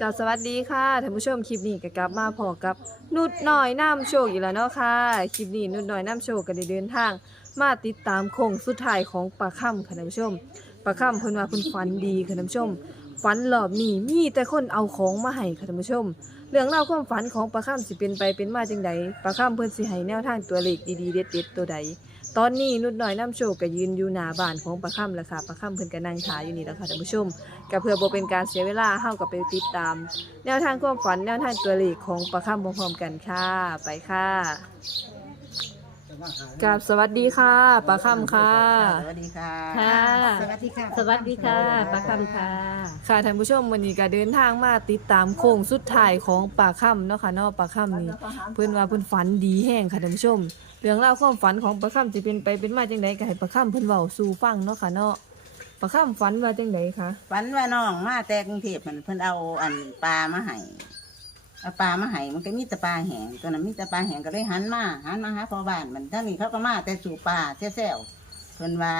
กับสวัสดีค่ะท่านผู้ชมคลิปนี้ก็กลับมาพอกับนุดหน้อยน้ำโชคอีกแล้วเนาะค่ะคลิปนี้นุดหน้อยน้ำโชคก็ได้เดินทาง มาติดตามโค้งสุดท้ายของปลาค่ำค่ะท่านผู้ชมปลาค่ำเพิ่นว่าเพิ่นฝันดีค่ะท่านผู้ชมฝันรอบนี้มีแต่คนเอาของมาให้ค่ะท่านผู้ชม เรื่องเล่าวความฝันของปลาค่ำสิเป็นไปเป็นมาจังใดปลาค่ำเพิ่นสิให้แนวทางตัวเลขดีๆเด็ดๆตัวใด ตอนนี้นุดน้อยน้ำโชคก็ยืนอยู่หน้าบ้านของประค่ำแล้วค่ะประค่ำเพิ่นก็นั่งถ่ายอยู่นี่แล้วค่ะท่านผู้ชมก็เพื่อบ่เป็นการเสียเวลาเฮาก็ไปติดตาม แนวทางความฝันแนวทางตัวเลขของประค่ำพร้อมๆกันค่ะไปค่ะ กับสวัสดีค่ะปลาคำค่ะ สวัสดีค่ะค่ะ สวัสดีค่ะ สวัสดีค่ะปลาคำค่ะ ค่ะท่านผู้ชมวันนี้ก็เดินทางมาติดตามโค้งสุดท้ายของปลาค่ำเนาะค่ะเนาะปลาค่ำนี่เพิ่นว่าเพิ่นฝันดีแห้งค่ะท่านผู้ชม เรื่องราวความฝันของปลาค่ำสิเป็นไปเป็นมาจังไดก็ให้ปลาค่ำเพิ่นเว้าสู่ฟังเนาะค่ะเนาะปลาค่ำฝันว่าจังไดคะฝันว่าน้องมาแต่กรุงเทพมันเพิ่นเอาอันปลามาให้ เอาปลามาให้มันก็มีแต่ปลาแห้งตัวนั้นมีแต่ปลาแห้งก็เลยหันมาหันมาหาพ่อบ้านมันถ้ามีเขาก็มาแต่สู่ปลาแซ่วๆเพิ่นว่า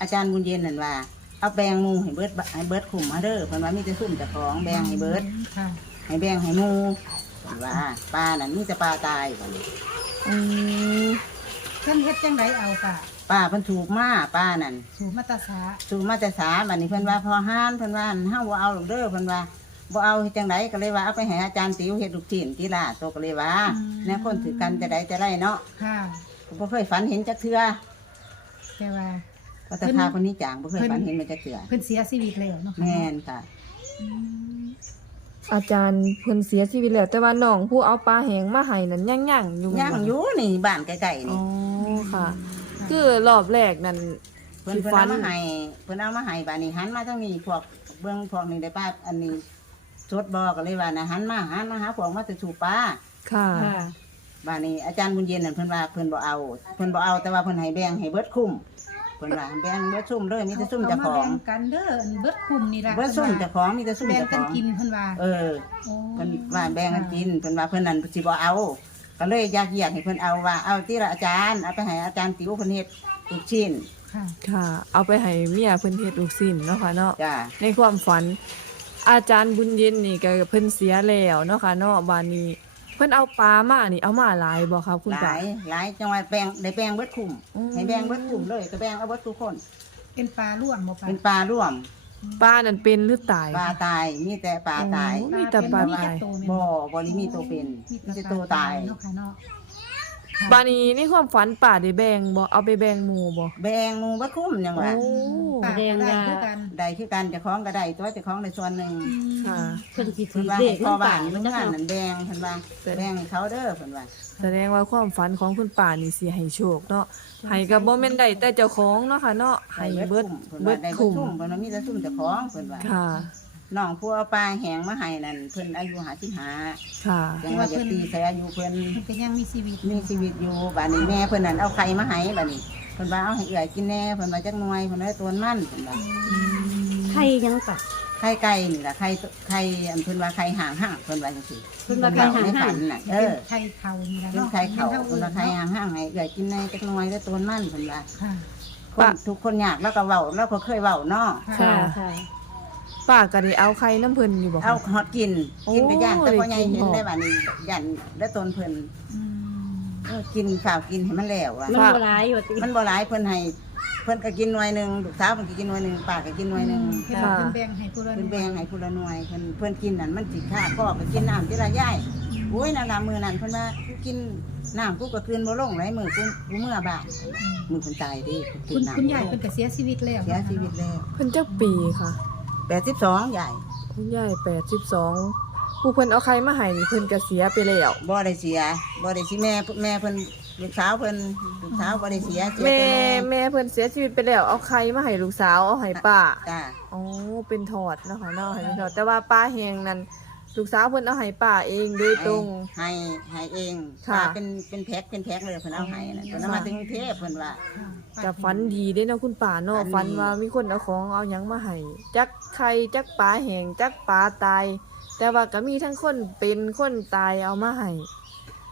อาจารย์บุญเย็นนั่นว่า เอาแบงหมูให้เบิดให้เบิดขุมมาเด้อเพิ่นว่ามีแต่ซุ่มแต่ของแบงให้เบิดค่ะให้แบงให้หมูเพิ่นว่าปลานั่นมีแต่ปลาตายเพิ่นอืมเพิ่นเฮ็ดจังไดเอาค่ะปลาเพิ่นถูกมาปลานั่นสูมาตราสา สูมาแต่สาบัดนี้เพิ่นว่าพอห้านเพิ่นว่าห้าบ่เอาหรอกเด้อเพิ่นว่า บ่เอาเฮ็ดจังไดก็เลยว่าเอาไปให้อาจารย์ติ๋วเฮ็ดลูกชิ้นกีฬาตัวก็เลยว่าแน่คนถือกันจะได้จะได้เนาะค่ะบ่เคยฝันเห็นจักเทื่อแต่ว่า ว่าแตาพาคนนี้จางบ่เคยฝันเห็นมันจักเทื่อเพิ่นเสียชีวิตแล้วเนาะค่ะแม่นค่ะอืมอาจารย์เพิ่นเสียชีวิตแล้วแต่ว่าน้องผู้เอาปลาแห้งมาให้นั้นยังยังอยู่ย่างอยู่นี่บ้านใกล้ๆอ๋นี่อค่ะ คือรอบแรกนั่น เพิ่นเพิ่นเอามาให้เพิ่นเอามาให้บัดนี้หันมาทางนี้พวกเบิ่งพวกนี้ได้ป้าอันนี้ สดบ่ก็เลยว่านะหันมาหันมาหาพวกมาแต่สู่ปลาค่ะ ค่ะ บ้านนี้อาจารย์บุญเย็นนั่นเพิ่นว่าเพิ่นบ่เอาเพิ่นบ่เอาแต่ว่าเพิ่นให้แบ่งให้เบิดคุ้มเพิ่นว่าแบ่งเบิดซุ่มเด้อมีแต่ซุ่มเจ้าของเามาแบ่กันเด้ออันเบิดคุมนี่ล่ะเบิดซุ่มเจ้าของมีแต่ซุ่มแบ่งเจ้าขกันองกินเพิ่นว่าเออโอ้เพิ่นว่าแบ่งกันกินเพิ่นว่าเพิ่นนั่นสิบ่เอา ก็เลยอยากอยากให้เพิ่นเอาว่าเอาที่ละอาจารย์เอาไปให้อาจารย์ติ๋วเพิ่นเฮ็ดลูกชิ้นค่ะ ค่ะ เอาไปให้เมียเพิ่นเฮ็ดลูกสิ้นเนาะค่ะเนาะ จ้าในความฝัน อาจารย์บุญเย็นนี่ก็เพิ่นเสียแล้วเนาะค่ะเนาะบานนี้ เพิ่นเอาปลามานี่เอามาหลายบ่ครับคุณหป้าลายหลายจังหวัดแบ่งได้แบ่งเบิดคุ้มอืม ให้แบ่งเบิดคุ้มเลยก็แบ่งเอาเบิดทุกคน เป็นปลาร่วมบ่ปลาเป็นปลาร่วมปลานั่นเป็นหรือตาย ปลาตายมีแต่ปลาตาย โอ้ มีแต่ปลามีตายจักโตแม่นบ่บ่ได้มีตัวเป็นมีแต่ตัวตาย เนาะค่ะเนาะ บานนี้ในความฝันป้าได้แบ่งบ่เอาไปแบ่งหมู่บ่แบ่งหมู่เบิดคุ้มจังหว่าโอ้ปลาแดงได้ดาคือกันได้คือกันเจ้าของก็ได้ตัวเจ้าของในส่วนหนึ่งค่ะ เพิ่นสิเพิ่ถืนอว่าเด็ให้กพ่อน้ำบ้าป่านนเมืมันองจะงานเอานั่นแบ่งเพิ่นว่าแบ่งให้เขาเด้อเพิ่นว่าแสดงว่าความฝันของคุณป้านี่สิให้โชคเนาะให้ก็บ่แม่นได้แต่เจ้าของเนาะค่ะเนาะให้เบิดเพิ่นเบิว่าดได้เบิดคุ้มทุ่มเพิ่นว่ามีแต่ซุ่มเจ้าของเพิ่นว่าค่ะ น้องผู้เอาปลาแห้งมาให้นั่นเพิ่นอายุ55ค่ะจังว่าจะตีใส่อายุเพิ่นเพิ่นก็ยังมีชีวิตมีชีวิตอยู่บัดนี้แม่เพิ่นนั่นเอาไข่มาให้บัดนี้เพิ่นว่าเอาให้เอื้อยกินแน่เพิ่นว่าจักหน่วยเพิ่นว่าตัวมันเพิ่นว่าไข่ยังปะไข่ไก่นี่ล่ะไข่ไข่อันเพิ่นว่าไข่ห่างห่างเพิ่นว่าจังซี่เพิ่นว่าไข่ห่างในห่าฝังนน่ะเอเป็นอไข่เขานี่ล่ะเป็นเนาะไข่เขาท่เพิ่นว่าไข่ห่างห่างให้เอื้อยกินแน่จักหน่วยแล้วตัวมันเพิ่นว่าค่ะคนทุกคนอยากแล้วก็เว้าแล้วก็เคยเว้าเนาะค่ะค่ะ ป้าก็ได้เอาไข่น้ำเพิ่นอยู่บ่คะ เอาฮอดกิน กินไปย่านโอ้แต่พ่อใหญ่ได้กินเห็นบ่ได้บัดนี้ย่านได้ตนเพิ่นอืมเออกินข้าวกินให้มันแล้วอะ มันบ่ร้ายว่าติมันบ่หลายเพิ่นให้เพิ่นก็กินหน่วยหนึงลูกสาวเพิ่นก็กินหน่วยหนึงป้าก็กินหน่วยหนึงเพิ่นเอาเพิ่นแบ่งให้ผู้ละเพิ่นหแบ่นึ่งงให้ผู้ละหน่วยเพิ่นเพิ่นกินนั่นมันสิค่าพ่อก็กินน้ำทีละย่ายโอ้ยนั่นล่ะมื้อนั้นเพิ่นว่ากูกินน้ำกูก็คืนบ่ลงหลายมื้อกูกูเมื่อบ้านมื้อเพิ่นตายเดิเพิ่นกิคุนณน้ำคุณยายบ่ลเพิ่งนก็เสียชีวิตแล้วเสียชีวิตแล้วเพิ่นจักปีค่ะ 82ยายคุณยาย82ผู้เพิ่นเอาไข่มาให้นี่เพิ่นก็เสียไปแล้วบ่ได้เสียบ่ได้สิแม่แม่เพิ่นลูกสาวเพิ่นลูกสาวบ่ได้เสียเสียแม่แต่แม่เพิ่นเสียชีวิตไปแล้วเอาไข่มาให้ลูกสาวเอาให้ป้าจ้า อ๋อเป็นถอดเนาะค่ะเนาะให้เป็นถอดแต่ว่าป้าแหงนั้น ลูกสาวเพิ่นเอาให้ป้าเองโดยตรง ให้ให้เองค่ะ ป้าเป็นเป็นแพ็คเป็นแพ็คเลยเพิ่นเอาให้น่ะเพิ่นเอามาถึงกรุงเทพเพิ่นว่า กับฟันดีเด้เนาะคุณป้าเนาะฝันดีฟันว่ามีคนเอาของเอาหยังมาให้จักไข่จักปลาแหงจักปลาตาย แต่ว่าก็มีทั้งคนเป็นคนตายเอามาให้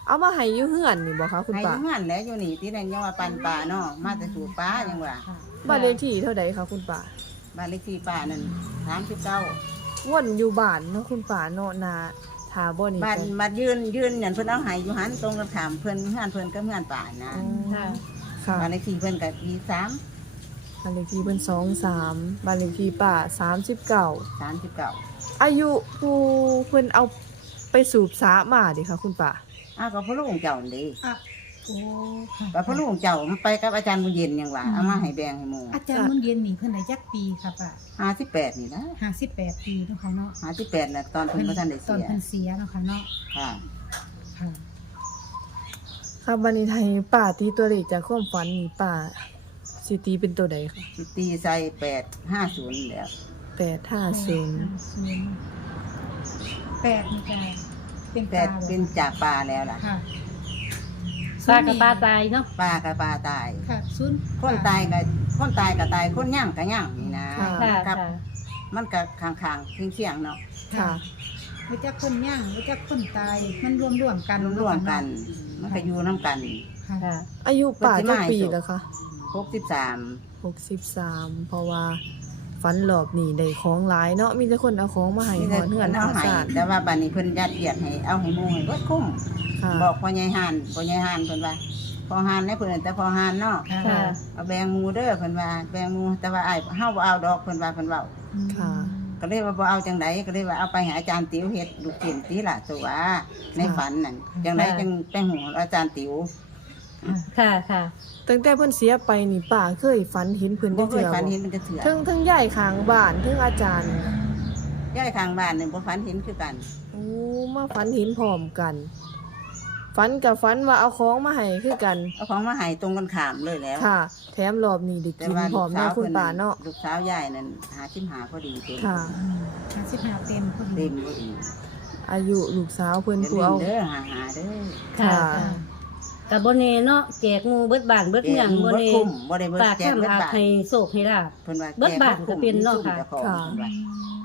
เอามาให้อยู่เฮือนนี่บ่คะคุณให้อป้ายู่งั้นแหล้วอยู่นี่ที่นั่นยังว่าปันปลาเนาะมาแต่สู่ปลายังว่าบ้านเลขที่เท่าใดคะคุณป้าบ้านเลขที่ป้านั่น39 วนอยู่บ้านเนาะคุณป่าเนาะนาถาบ่นี่บ้านก็มายืนยืนอย่างเพิ่นเอาใหายอยู่หันตรงกันถามเพิ่นเฮือนเพิ่นก็เฮือนป่านะอ๋อค่ะ ค่ะบ้านเลขที่เพิ่นก็ที่สามบ้านเลขที่เพิ่นสองสามบ้านเลขที่ป่าสามสิบเก้าสามสิบเก้าอายุผู้เพิ่นเอาไปสูบสามาดิค่ะคุณป่าอ้าวก็พ่อลูกเจ้านี่อะ โอ้ค่ะก็พ่อลูกเจ้ามันไปกับอาจารย์บุญเย็นยังว่าเอามาให้แบ่งให้หมู่อาจารย์มุนเย็นนี่เพิ่นได้จักปีค่ะป้าห้าสิบแปดนี่นะ58ปีเนาะค่ะเนาะห้าสิบแปดน่ะตอนเพิ่นพระท่านได้ตอเสีนยเพิ่นเสียเนาะค่ะเนาะค่ะค่ะค่ะบันนี้ไทยป่าตีตัวเลขจากความฝันนี่ป่าสิตีเป็นตัวใดคะสิตีใส่แปดห้าศูนย์แล้ว แปดห้าศูนย์แปดนี่จ้ะเป็นแปดเป็นจากปลาแล้วล่ะค่ะ ปลากับปลาตายเนาะปลากับปลาตาย ค่ะศูนย์ คนตายกับคนตายกับตายคนย่างกับย่างนี่นะค่ะครับ ค่ะมันก็ข้างๆเคียงๆเนาะค่ะรู้จักคนย่างรู้จักคนตาย มันรวมรวมๆกันรวมๆกัน มันก็อยู่น้ำกัน ค่ะค่ะ อายุป่าเพิ่เท่านสิมาให้ปีสุดแล้วคะหกสิบสามหกสิบสามเพราะว่าฝันหลอบหนีได้ของหลายเนาะมีแต่คนเอาของมาให้หอนเหือนเอาหาให้สาดแต่ว่าบัดนี้เพิ่นยัดเยียดให้เอาให้หมู่ให้เบิดคุ้ม ค่ะ บอกพ่อใหญ่หานพ่อใหญ่หานเพิ่นว่าพ่อหานในเพิ่นแต่พ่อหานเนาะค่ะค่ะ เอาแบงหมูเด้อเพิ่นว่าแบงหมูแต่ว่าอ้ายเฮาบ่เอาดอกเพิ่นว่าเพิ่นเว้าค่ะ ก็เลยว่าบ่เอาจังไดก็เลยว่าเอาไปให้อาจารย์ติ๋วเฮ็ดลูกชิ้นติล่ะตัวว่าในฝันนั่นจังไดจังไปหูอาจารย์ติ๋วค่ะค่ะตั้งแต่เพิ่นเสียไปนี่ป่าเคยฝันเห็นเพิ่นบ่ได้เคเทื่ยอฝันบ่เห็นมันจะเถื่อทั้งทั้งใหญ่ข้างบ้านทั้งอาจารย์ยายข้างบ้านนี่บ่ฝันเห็นคือกัน โอ้มาฝันเห็นพร้อมกัน ฝันกับฝันว่าเอาของมาให้คือกัน เอาของมาให้ตรงกันข้ามเลยแล้วค่ะ แถมรอบนี้ได้แต่กินว่าพร้ลูอมกเนาะสาวคุณเพิ่นป่าเนาะลูกสาวยายนั่นหาชิมหาพอดีเต็มค่ะ ห้าสิบห้าเต็มพอเต็ดีมพอดีอายุลูกสาวเพิ่นเดี๋ยวผู้เล่เอานเด้อหาหาเด้อค่ะค่ะค่ะกับโบเน่เนาะแจกหมูเบิดบานเบิดหยังโบบ่เน่คุ้มบ่ได้เบิดปากแจกข้ามเบิดอาบาทให้โศกให้ลาบ เพิ่นว่าเบิดบาทก็เป็นเนาะค่ะแจกบ่คุ้มมีซุ่มเจ้าของเพิ่นว่า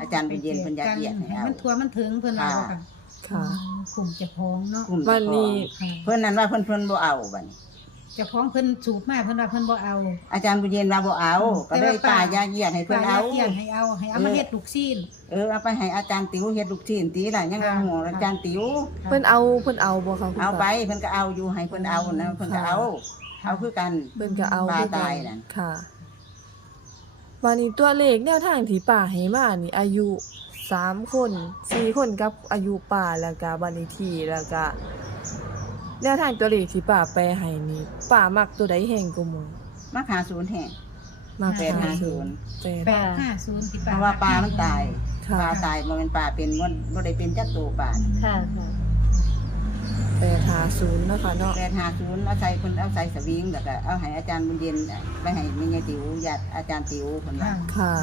อาจารย์เป็นเย็นเพิ่นยัดเยียดให้ให้เอา มันทั่วมันถึงเพิ่นเอาค่ะ ค่ะ กลุ่มเจะพ้าของเนาะกลุ่มวัเจ้านขนี้องค่ะเพิ่นนั้นว่าเพิ่นเพิ่นบ่เอาบัดนี้เจะพ้าของเพิ่นสูบมาเพิ่นว่าเพิ่นบ่เอาอาจารย์บุญเย็นว่าบ่เอา ก็เลยป้ายาเยียดให้เพิ่นเอา ปลยเกี่ยงให้เอาให้เอามาเฮ็ดลูกซีน เออเอาไปให้อาจารย์ติ๋วเฮ็ดลูกชิ้นตีล่ะยังว่าหัวอาจารย์ติ๋ว เพิ่นเอาเพิ่นเอาบ่คะคุณเอาไปป่าเพิ่นก็เอาอยู่ให้เพิ่นเอานะเพิ่นก็เอาเอาคือกัน เพิ่นก็เอาปลาคือกันตายนั่น ค่ะวันนี้ตัวเลขแนวทางที่ป่าให้มานี่อายุ สามคนสี่คนกับอายุป่าแล้วก็บัดนี้ที่แล้วก็แนวทางตัวเลขที่ป่าแปลให้นี่ป่ามักตัวใดแห่งกว่าหมู่มาหาศูนย์แห่ง มักแปดห้าศูนย์ แปดแปดห้าศูนย์ที่เพราะว่าปลามันตายค่ะปลาตายบ่แม่นปลาเป็นบ่บ่ได้เป็นจักตัวปลาค่ะค่ะแปดหาศูนย์เนาะค่ะเนาะแปดหาศูนย์เอาใส่เพิ่นเอาใส่สวิงแล้วก็เอาให้อาจารย์บุญเย็นไปให้แม่ยายติ๋วญาติอาจารย์ติ๋วเพิ่นว่าค่ะ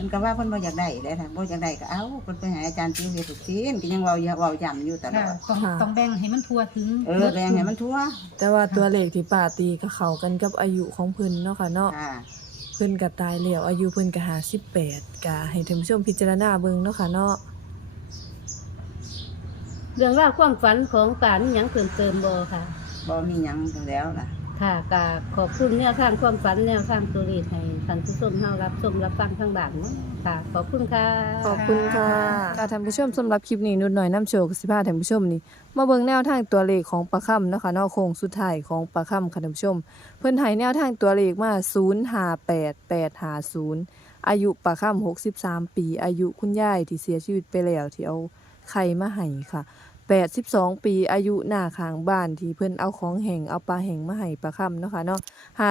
เพิ่นก็ว่าเพิ่นบ่อยากได้เลยค่ะบ่อยากได้ก็เอาเพิ่นไปให้อาจารย์ติ๋วเฮ็ดทุกสิ่งก็ยังเว้าอย่าเว้าย้ำอยู่ตลค่ะอดต้องค่ะ ต้องแบ่งให้มันทั่วถึงเออแบ่งให้มันทั่วแต่ว่าตัวเลขที่ป่าตีก็เข้ากันกับอายุของเพิ่นเนาะค่ะเนาะ ค่ะ เพิ่นก็ตายแล้วอายุเพิ่นก็58ก็ให้ท่านผู้ชมพิจารณาเบิ่งเนาะค่ะเนาะ เรื่องราวความฝันของป่ามีหยังเพิ่มเติมบ่ค่ะ บ่มีหยังแล้วล่ะ ค่ะก็ขอบคุณแนวทางความฝันแนวทางตัวเลขให้ท่านผู้ชมเฮารับชมรับฟังทางบ้านเนาะค่ะ ขอบคุณค่ะ ขอบคุณค่ะ ค่ะท่านผู้ชมสำหรับคลิปนี้นุดหน่อยน้ำโชคสิพาท่านผู้ชมนี่มาเบิ่งแนวทางตัวเลขของปลาค่ำเนาะคะเนาะโค้งสุดท้ายของปลาค่ำค่ะท่านผู้ชม เพิ่นให้แนวทางตัวเลขมา058850อายุปลาค่ำ63 ปี อายุคุณยายที่เสียชีวิตไปแล้วที่เอาไข่มาให้ค่ะ 82 ปีอายุหน้าขางบ้านที่เพิ่นเอาของแห้งเอาปลาแห้งมาให้ปลาค่ำเนาะค่ะเนาะ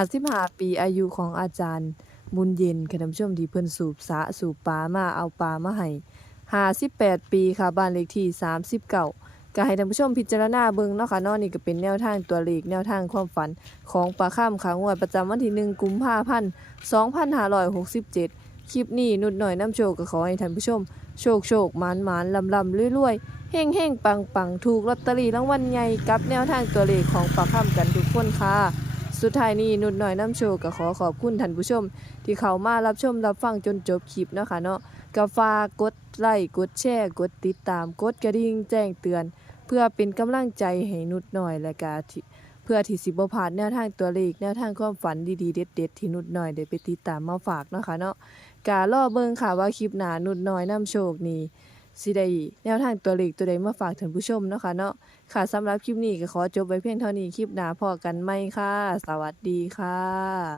55ปีอายุของอาจารย์บุญเย็นค่ะท่านผู้ชมที่เพิ่นสูบสะสูบปลามาเอาปลามาให้58 ปีค่ะบ้านเลขที่ 39ก็ให้ท่านผู้ชมพิจารณาเบิ่งเนาะค่ะเนาะนี่ก็เป็นแนวทางตัวเลขแนวทางความฝันของปลาข้ามค่ะงวดประจำวันที่ 1 กุมภาพันธ์2567 คลิปนี้นุดหน่อยน้ำโชคก็ขอให้ท่านผู้ชม โชคโชคหมานหมานลำลำรวยๆ เฮ่งเฮ่งปังปังถูกลอตเตอรี่รางวัลใหญ่กับแนวทางตัวเลขของปาข้ามกันทุกคนค่ะ สุดท้ายนี้นุดหน่อยน้ำโชว์ก็ขอขอบคุณท่านผู้ชม ที่เข้ามารับชมรับฟังจนจบคลิปเนาะค่ะเนาะก็ฝากกดไลค์กดแชร์กดติดตามกดกระดิ่งแจ้งเตือน เพื่อเป็นกำลังใจให้นุดหน่อยและก็ที่พื่อที่สิบ่าดแนวทางตัวเลขแนวทางความฝันดีๆเด็ดๆที่นุดน้อยได้ไปติดตามมาฝากเนาะค่ะเนาะการล่อเบิงค่ะว่าคลิปหนานุดน้อยน้ำโชคนี่ สิได้แนวทางตัวเลขตัวใดมาฝากท่านผู้ชมเนาะค่ะเนาะค่ะสำหรับคลิปนี้ก็ขอจบไว้เพียงเท่านี้คลิปหน้าพอกันใหม่ค่ะ สวัสดีค่ะ